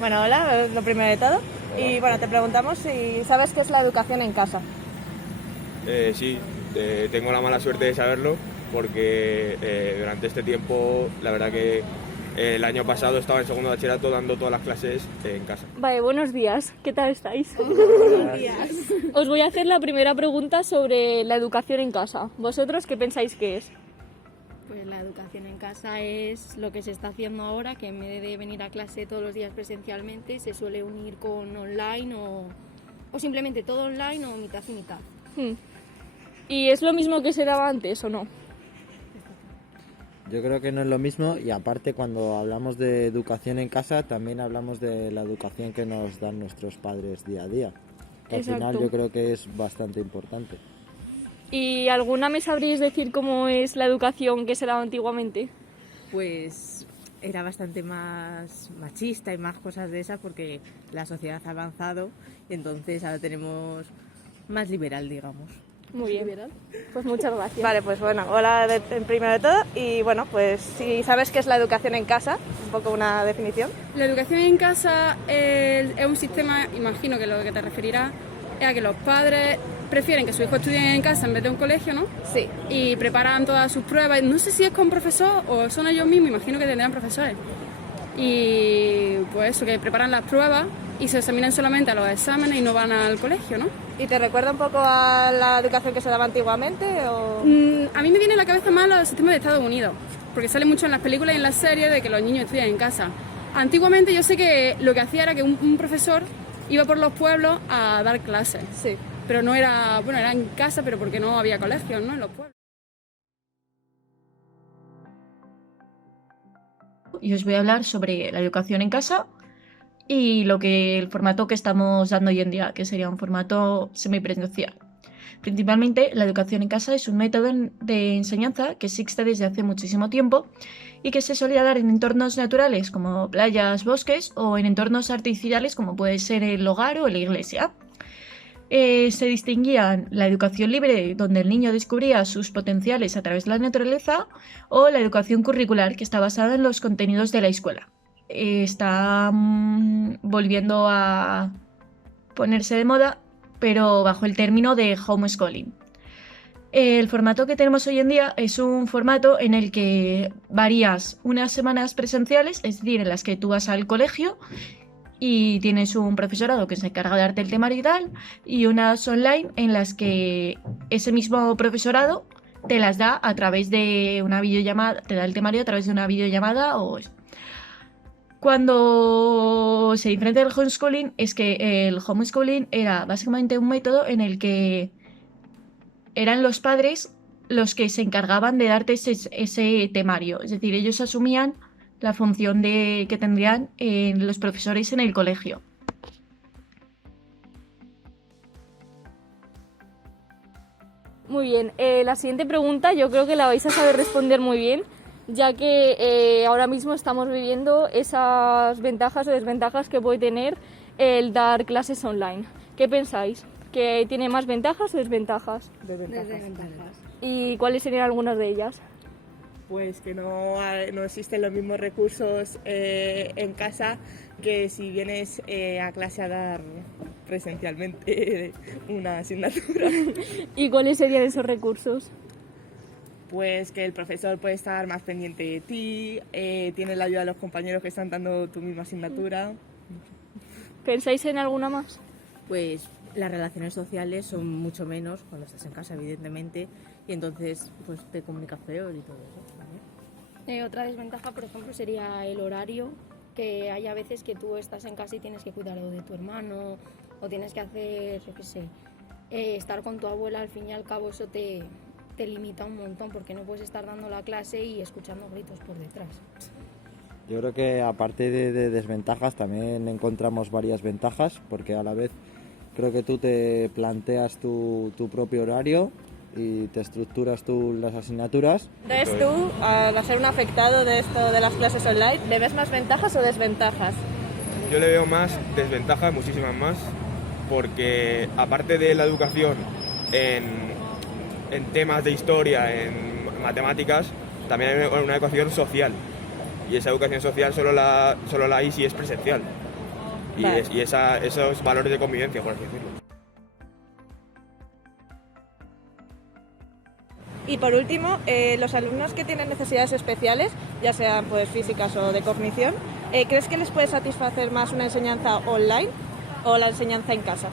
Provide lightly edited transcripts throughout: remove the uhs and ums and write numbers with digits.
Bueno, hola, lo primero de todo. Y bueno, te preguntamos si sabes qué es la educación en casa. Sí, tengo la mala suerte de saberlo porque durante este tiempo, la verdad que el año pasado estaba en segundo de bachillerato dando todas las clases en casa. Vale, buenos días. ¿Qué tal estáis? Buenos días. Os voy a hacer la primera pregunta sobre la educación en casa. ¿Vosotros qué pensáis que es? Pues la educación en casa es lo que se está haciendo ahora, que en vez de venir a clase todos los días presencialmente, se suele unir con online o simplemente todo online o mitad y mitad. ¿Y es lo mismo que se daba antes o no? Yo creo que no es lo mismo y aparte cuando hablamos de educación en casa también hablamos de la educación que nos dan nuestros padres día a día. Al final yo creo que es bastante importante. ¿Y alguna me sabríais decir cómo es la educación que se daba antiguamente? Pues era bastante más machista y más cosas de esas porque la sociedad ha avanzado y entonces ahora tenemos más liberal, digamos. Muy bien. Pues muchas gracias. Vale, pues bueno, hola primero de todo. Y bueno, pues si sabes qué es la educación en casa, un poco una definición. La educación en casa es un sistema, imagino que lo que te referirás es a que los padres prefieren que su hijo estudie en casa en vez de un colegio, ¿no? Sí. Y preparan todas sus pruebas. No sé si es con profesor o son ellos mismos, imagino que tendrán profesores. Y pues eso, que preparan las pruebas y se examinan solamente a los exámenes y no van al colegio, ¿no? ¿Y te recuerda un poco a la educación que se daba antiguamente? O... A mí me viene a la cabeza más los sistemas de Estados Unidos, porque sale mucho en las películas y en las series de que los niños estudian en casa. Antiguamente yo sé que lo que hacía era que un profesor iba por los pueblos a dar clases. Sí. Pero no era, bueno, era en casa, pero porque no había colegios, ¿no? En los pueblos. Y os voy a hablar sobre la educación en casa y el formato que estamos dando hoy en día, que sería un formato semipresencial. Principalmente, la educación en casa es un método de enseñanza que existe desde hace muchísimo tiempo y que se solía dar en entornos naturales como playas, bosques o en entornos artificiales como puede ser el hogar o la iglesia. Se distinguían la educación libre, donde el niño descubría sus potenciales a través de la naturaleza, o la educación curricular, que está basada en los contenidos de la escuela. Está volviendo a ponerse de moda, pero bajo el término de homeschooling. El formato que tenemos hoy en día es un formato en el que varías unas semanas presenciales, es decir, en las que tú vas al colegio y tienes un profesorado que se encarga de darte el temario y tal, y unas online en las que ese mismo profesorado te las da a través de una videollamada, te da el temario a través de una videollamada o... Cuando se diferencia del homeschooling es que el homeschooling era básicamente un método en el que eran los padres los que se encargaban de darte ese temario, es decir, ellos asumían la función que tendrían los profesores en el colegio. Muy bien, la siguiente pregunta yo creo que la vais a saber responder muy bien, ya que ahora mismo estamos viviendo esas ventajas o desventajas que puede tener el dar clases online. ¿Qué pensáis? ¿Que tiene más ventajas o desventajas? Desventajas. ¿Y cuáles serían algunas de ellas? Pues que no existen los mismos recursos en casa que si vienes a clase a dar presencialmente una asignatura. ¿Y cuáles serían esos recursos? Pues que el profesor puede estar más pendiente de ti, tienes la ayuda de los compañeros que están dando tu misma asignatura. ¿Pensáis en alguna más? Pues las relaciones sociales son mucho menos cuando estás en casa, evidentemente, y entonces pues te comunicas peor y todo eso también. Otra desventaja, por ejemplo, sería el horario, que hay a veces que tú estás en casa y tienes que cuidar de tu hermano o tienes que hacer, yo qué sé, estar con tu abuela. Al fin y al cabo eso te limita un montón porque no puedes estar dando la clase y escuchando gritos por detrás. Yo creo que aparte de desventajas también encontramos varias ventajas, porque a la vez creo que tú te planteas tu propio horario y te estructuras tú las asignaturas. Entonces tú, al ser un afectado de esto de las clases online, ¿le ves más ventajas o desventajas? Yo le veo más desventajas, muchísimas más, porque aparte de la educación en temas de historia, en matemáticas, también hay una educación social. Y esa educación social solo la hay si es presencial. Vale. y esos valores de convivencia, por así decirlo. Y por último, los alumnos que tienen necesidades especiales, ya sean pues físicas o de cognición, ¿crees que les puede satisfacer más una enseñanza online o la enseñanza en casa?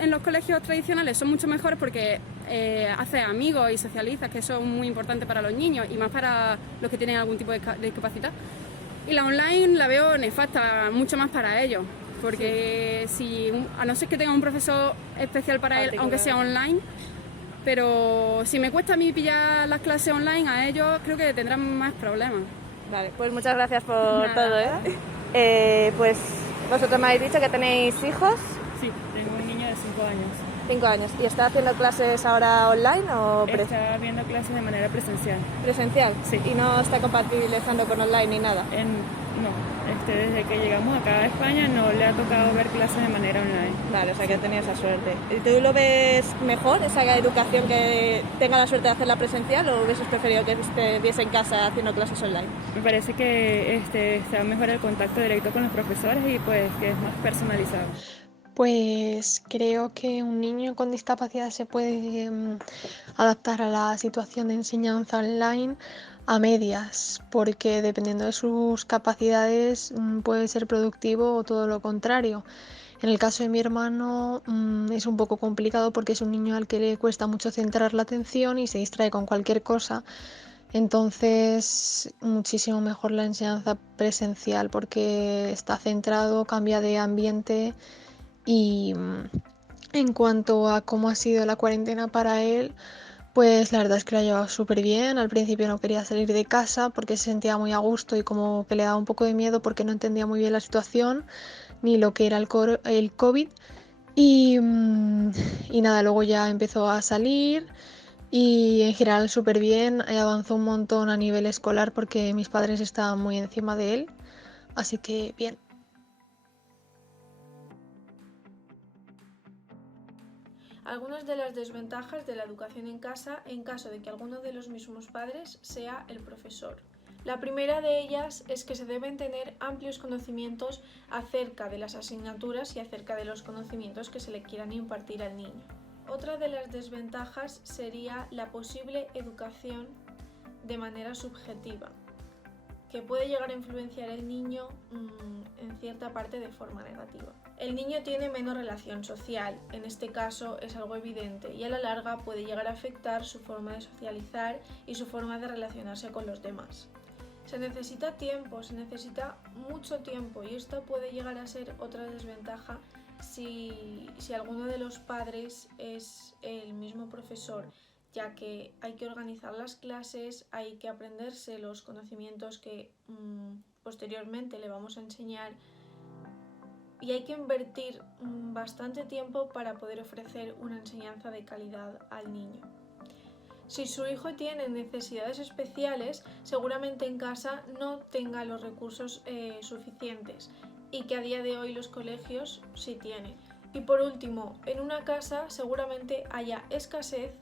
En los colegios tradicionales son mucho mejores porque haces amigos y socializas, que eso es muy importante para los niños y más para los que tienen algún tipo de discapacidad. Y la online la veo nefasta, mucho más para ellos, porque a no ser que tenga un profesor especial para él, aunque sea online, pero si me cuesta a mí pillar las clases online, a ellos creo que tendrán más problemas. Vale, pues muchas gracias por todo, ¿eh? Pues vosotros me habéis dicho que tenéis hijos. Sí, tengo un niño de 5 años. 5 años. ¿Y está haciendo clases ahora online o Está viendo clases de manera presencial. presencial? Sí. ¿Y no está compatibilizando con online ni nada? No, desde que llegamos acá a España no le ha tocado ver clases de manera online. Vale, o sea que tenía esa suerte. ¿Y tú lo ves mejor, esa educación, que tenga la suerte de hacerla presencial, o hubieses preferido que estuviese en casa haciendo clases online? Me parece que está mejor el contacto directo con los profesores y pues que es más personalizado. Pues creo que un niño con discapacidad se puede adaptar a la situación de enseñanza online a medias, porque dependiendo de sus capacidades puede ser productivo o todo lo contrario. En el caso de mi hermano es un poco complicado porque es un niño al que le cuesta mucho centrar la atención y se distrae con cualquier cosa. Entonces, muchísimo mejor la enseñanza presencial porque está centrado, cambia de ambiente. Y en cuanto a cómo ha sido la cuarentena para él, pues la verdad es que lo ha llevado súper bien. Al principio no quería salir de casa porque se sentía muy a gusto y como que le daba un poco de miedo porque no entendía muy bien la situación ni lo que era el COVID. Y nada, luego ya empezó a salir y en general súper bien. Avanzó un montón a nivel escolar porque mis padres estaban muy encima de él. Así que bien. Algunas de las desventajas de la educación en casa en caso de que alguno de los mismos padres sea el profesor. La primera de ellas es que se deben tener amplios conocimientos acerca de las asignaturas y acerca de los conocimientos que se le quieran impartir al niño. Otra de las desventajas sería la posible educación de manera subjetiva, que puede llegar a influenciar al niño en cierta parte de forma negativa. El niño tiene menos relación social, en este caso es algo evidente, y a la larga puede llegar a afectar su forma de socializar y su forma de relacionarse con los demás. Se necesita tiempo, se necesita mucho tiempo, y esto puede llegar a ser otra desventaja si alguno de los padres es el mismo profesor, ya que hay que organizar las clases, hay que aprenderse los conocimientos que posteriormente le vamos a enseñar y hay que invertir bastante tiempo para poder ofrecer una enseñanza de calidad al niño. Si su hijo tiene necesidades especiales, seguramente en casa no tenga los recursos suficientes y que a día de hoy los colegios sí tienen. Y por último, en una casa seguramente haya escasez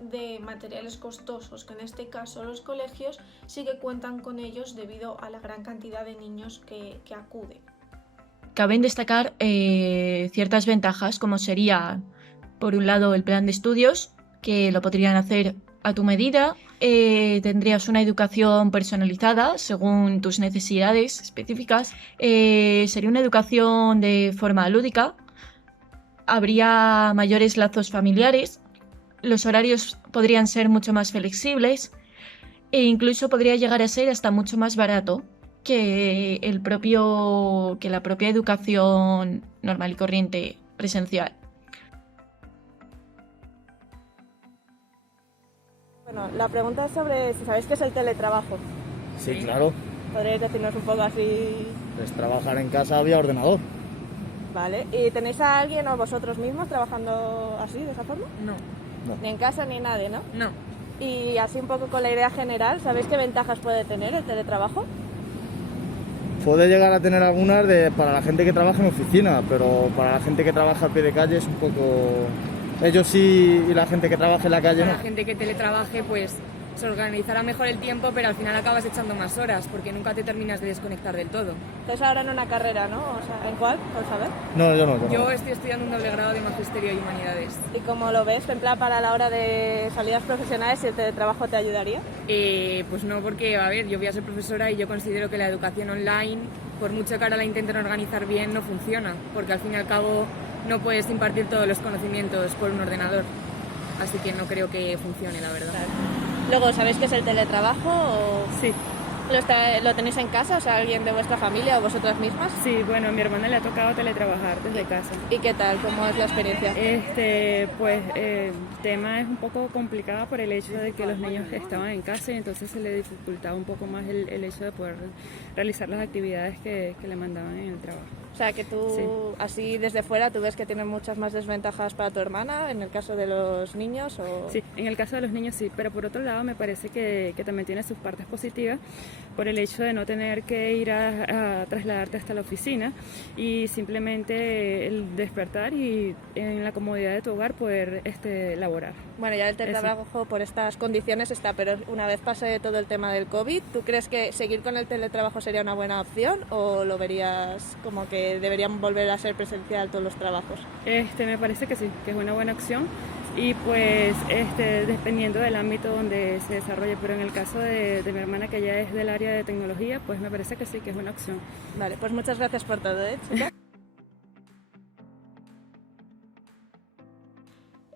de materiales costosos, que en este caso los colegios sí que cuentan con ellos debido a la gran cantidad de niños que acuden. Caben destacar ciertas ventajas, como sería, por un lado, el plan de estudios, que lo podrían hacer a tu medida. Tendrías una educación personalizada según tus necesidades específicas. Sería una educación de forma lúdica. Habría mayores lazos familiares. Los horarios podrían ser mucho más flexibles e incluso podría llegar a ser hasta mucho más barato que la propia educación normal y corriente presencial. Bueno, la pregunta es sobre si sabéis qué es el teletrabajo. Sí, claro. ¿Podríais decirnos un poco así? Pues trabajar en casa vía ordenador. Vale, ¿y tenéis a alguien o vosotros mismos trabajando así, de esa forma? No. Ni en casa ni nadie, ¿no? No. Y así un poco con la idea general, ¿sabéis qué ventajas puede tener el teletrabajo? Puede llegar a tener algunas para la gente que trabaja en oficina, pero para la gente que trabaja al pie de calle es un poco... Ellos sí y la gente que trabaja en la calle Para no. la gente que teletrabaje, pues se organizará mejor el tiempo, pero al final acabas echando más horas porque nunca te terminas de desconectar del todo. Estás ahora en una carrera, ¿no? O sea, ¿en cuál? ¿Por saber? No, yo no. Yo estoy estudiando un doble grado de Magisterio y Humanidades. ¿Y cómo lo ves? ¿En plan para la hora de salidas profesionales si el teletrabajo te ayudaría? Pues no, porque a ver, yo voy a ser profesora y yo considero que la educación online, por mucho que ahora la intenten organizar bien, no funciona, porque al fin y al cabo no puedes impartir todos los conocimientos por un ordenador. Así que no creo que funcione, la verdad. Luego, ¿sabéis qué es el teletrabajo? O... Sí. ¿Lo tenéis en casa? O sea, ¿alguien de vuestra familia o vosotras mismas? Sí, bueno, a mi hermana le ha tocado teletrabajar desde casa. ¿Y qué tal? ¿Cómo es la experiencia? Pues el tema es un poco complicado por el hecho de que los niños estaban en casa y entonces se le dificultaba un poco más el hecho de poder realizar las actividades que le mandaban en el trabajo. O sea, que tú, así desde fuera, tú ves que tienen muchas más desventajas para tu hermana en el caso de los niños, ¿o? Sí, en el caso de los niños sí, pero por otro lado me parece que también tiene sus partes positivas por el hecho de no tener que ir a trasladarte hasta la oficina y simplemente el despertar y en la comodidad de tu hogar poder laborar. Bueno, ya el teletrabajo por estas condiciones está, pero una vez pase todo el tema del COVID, ¿tú crees que seguir con el teletrabajo sería una buena opción o lo verías como que deberían volver a ser presencial todos los trabajos? Me parece que sí, que es una buena opción y pues dependiendo del ámbito donde se desarrolle, pero en el caso de mi hermana que ya es del área de tecnología, pues me parece que sí, que es una opción. Vale, pues muchas gracias por todo, chicas.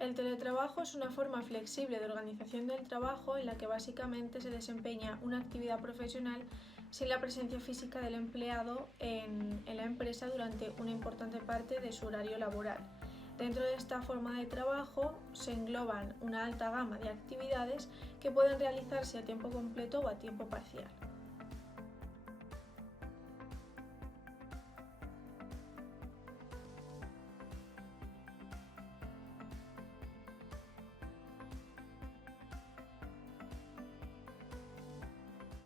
El teletrabajo es una forma flexible de organización del trabajo en la que básicamente se desempeña una actividad profesional sin la presencia física del empleado en la empresa durante una importante parte de su horario laboral. Dentro de esta forma de trabajo se engloban una alta gama de actividades que pueden realizarse a tiempo completo o a tiempo parcial.